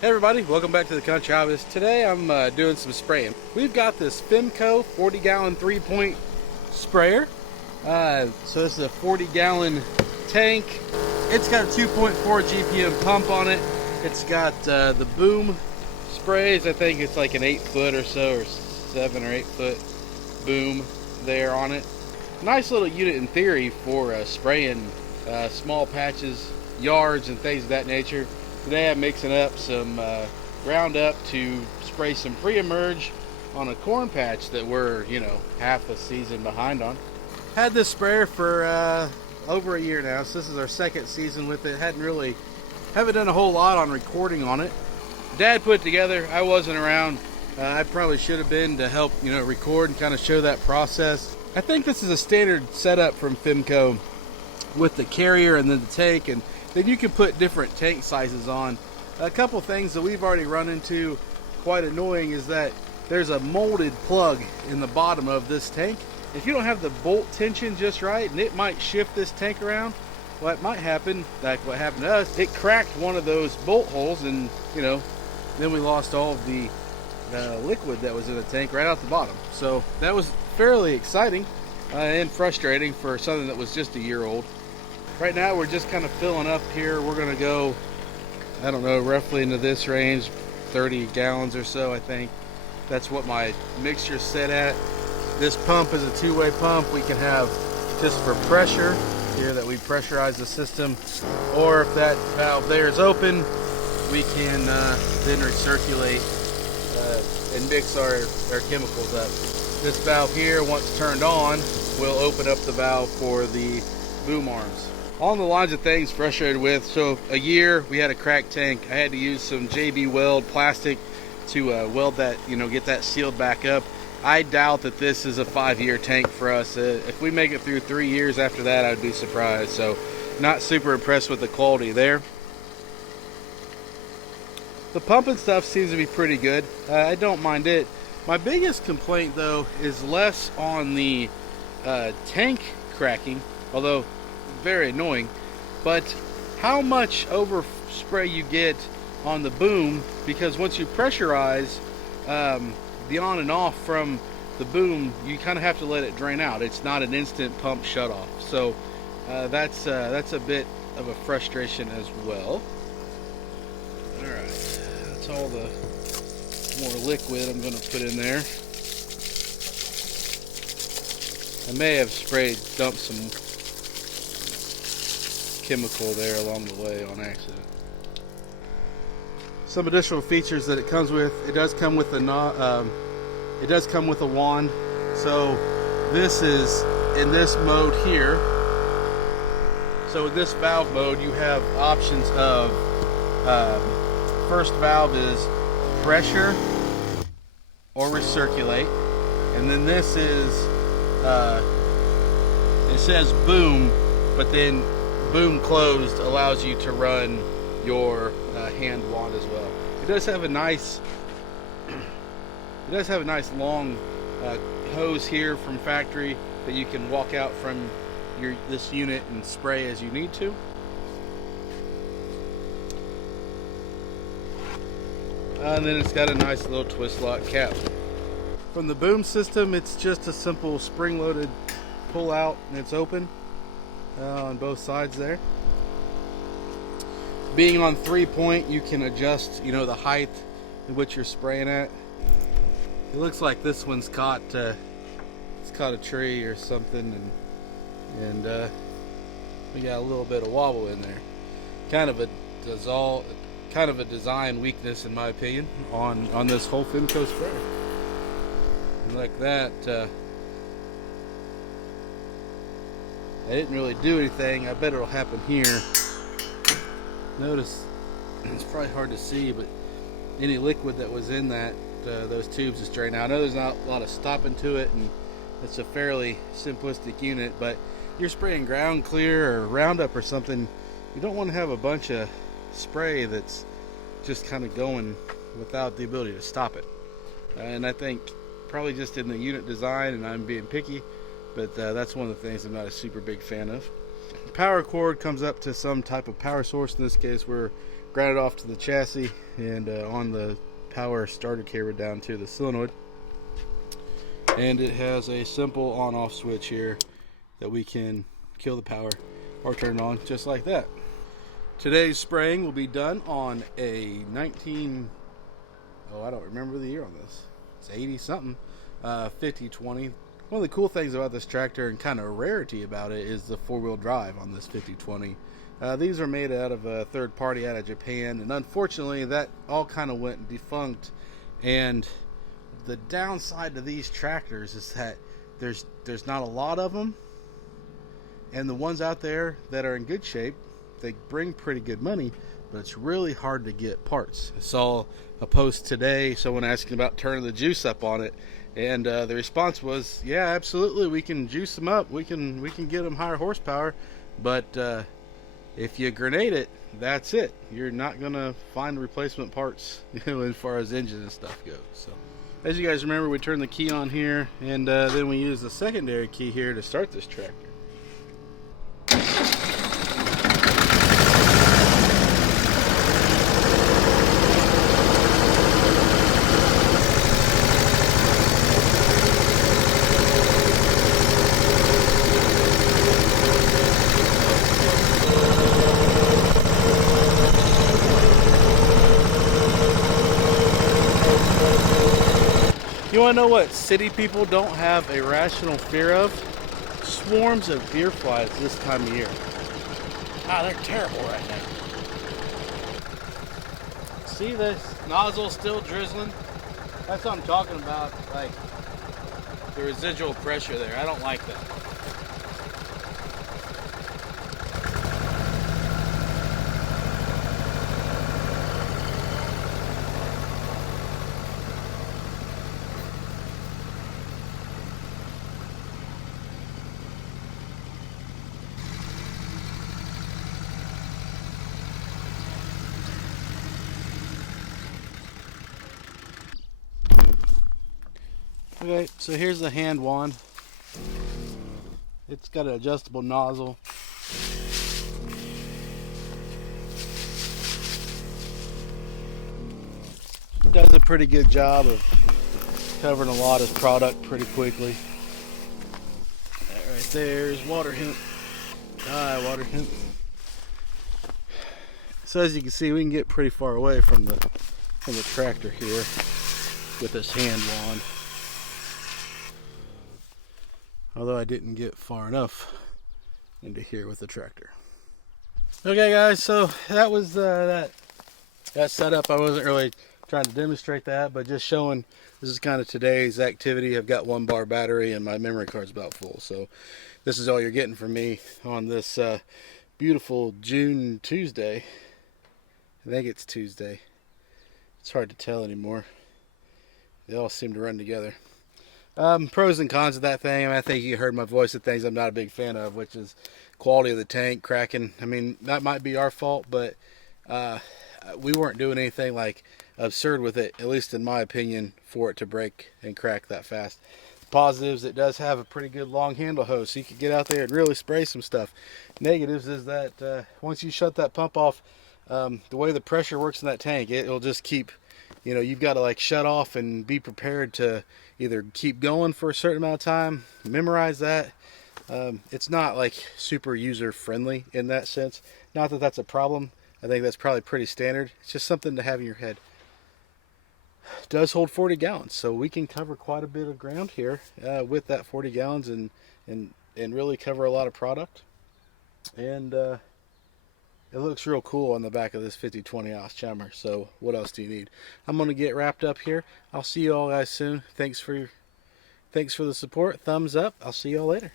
Hey everybody, welcome back to the Country Hobbyist. Today I'm doing some spraying. We've got this Femco 40-gallon 3-point sprayer. So this is a 40-gallon tank. It's got a 2.4 GPM pump on it. It's got the boom sprays. I think it's like an 8-foot or so, or 7 or 8-foot boom there on it. Nice little unit in theory for spraying small patches, yards, and things of that nature. Today I'm mixing up some Roundup to spray some pre-emerge on a corn patch that we're, half a season behind on. Had this sprayer for over a year now, so this is our second season with it. Haven't done a whole lot on recording on it. Dad put it together. I wasn't around. I probably should have been to help, record and kind of show that process. I think this is a standard setup from Femco with the carrier and then the tank, and then you can put different tank sizes on. A couple things that we've already run into quite annoying is that there's a molded plug in the bottom of this tank. If you don't have the bolt tension just right, and it might shift this tank around, what might happen, like what happened to us, it cracked one of those bolt holes, and then we lost all of the liquid that was in the tank right out the bottom. So that was fairly exciting and frustrating for something that was just a year old. Right now we're just kind of filling up here. We're going to go, I don't know, roughly into this range, 30 gallons or so, I think. That's what my mixture's set at. This pump is a two-way pump. We can have just for pressure here, that we pressurize the system, or if that valve there is open, we can then recirculate and mix our chemicals up. This valve here, once turned on, will open up the valve for the boom arms. On the lines of things frustrated with, so a year we had a cracked tank. I had to use some JB Weld plastic to weld that, get that sealed back up. I doubt that this is a 5-year tank for us. If we make it through 3 years after that, I'd be surprised. So not super impressed with the quality there. The pump and stuff seems to be pretty good. I don't mind it. My biggest complaint though is less on the tank cracking, although very annoying, but how much overspray you get on the boom, because once you pressurize the on and off from the boom, you kind of have to let it drain out. It's not an instant pump shut off, so that's a bit of a frustration as well. Alright, that's all the more liquid I'm going to put in there. I may have dumped some chemical there along the way on accident. Some additional features that it comes with: it does come with a wand. So this is in this mode here. So in this valve mode, you have options of first valve is pressure or recirculate, and then this is it says boom, but then boom closed allows you to run your hand wand as well. It does have a nice long hose here from factory that you can walk out from this unit and spray as you need to. And then it's got a nice little twist lock cap. From the boom system, it's just a simple spring-loaded pull out, and it's open on both sides there. Being on 3-point, you can adjust, the height at which you're spraying at. It looks like this one's caught it's caught a tree or something, and we got a little bit of wobble in there. Kind of a design weakness, in my opinion, on this whole Femco sprayer. And like that, I didn't really do anything. I bet it'll happen here. Notice, it's probably hard to see, but any liquid that was in those tubes is drained out. I know there's not a lot of stopping to it, and it's a fairly simplistic unit, but you're spraying ground clear or Roundup or something, you don't want to have a bunch of spray that's just kind of going without the ability to stop it. And I think probably just in the unit design, and I'm being picky, but that's one of the things I'm not a super big fan of. power cord comes up to some type of power source. In this case, we're grounded off to the chassis and on the power starter cable down to the solenoid. And it has a simple on-off switch here that we can kill the power or turn it on just like that. Today's spraying will be done on a I don't remember the year on this. It's 80 something, 5020. One of the cool things about this tractor and kind of a rarity about it is the four-wheel drive on this 5020. These are made out of a third party out of Japan, and unfortunately that all kind of went defunct. And the downside to these tractors is that there's not a lot of them, and the ones out there that are in good shape, they bring pretty good money, but it's really hard to get parts. I saw a post today, someone asking about turning the juice up on it, and the response was, yeah, absolutely, we can juice them up, we can get them higher horsepower, but if you grenade it, that's it. You're not gonna find replacement parts, as far as engine and stuff goes. So as you guys remember, we turn the key on here, and then we use the secondary key here to start this tractor. You want to know what city people don't have a rational fear of? Swarms of deer flies this time of year. Ah, they're terrible right now. See this nozzle still drizzling? That's what I'm talking about, like the residual pressure there. I don't like that. Okay, so here's the hand wand. It's got an adjustable nozzle. It does a pretty good job of covering a lot of product pretty quickly. That right there is water hemp. Water hemp. So as you can see, we can get pretty far away from the tractor here with this hand wand. Although I didn't get far enough into here with the tractor. Okay guys, so that was that setup. I wasn't really trying to demonstrate that, but just showing this is kind of today's activity. I've got 1 bar battery and my memory card's about full. So this is all you're getting from me on this beautiful June Tuesday. I think it's Tuesday. It's hard to tell anymore. They all seem to run together. Pros and cons of that thing. I mean, I think you heard my voice of things I'm not a big fan of, which is quality of the tank, cracking. I mean, that might be our fault, but we weren't doing anything like absurd with it, at least in my opinion, for it to break and crack that fast. Positives, it does have a pretty good long handle hose, so you can get out there and really spray some stuff. Negatives is that once you shut that pump off, the way the pressure works in that tank, it'll just keep, you know, you've got to like shut off and be prepared to either keep going for a certain amount of time, memorize that. It's not like super user friendly in that sense. Not that that's a problem. I think that's probably pretty standard. It's just something to have in your head. It does hold 40 gallons, so we can cover quite a bit of ground here with that 40 gallons and really cover a lot of product. And it looks real cool on the back of this 5020 Allis Chalmers. So what else do you need? I'm going to get wrapped up here. I'll see you all guys soon. Thanks for the support. Thumbs up. I'll see you all later.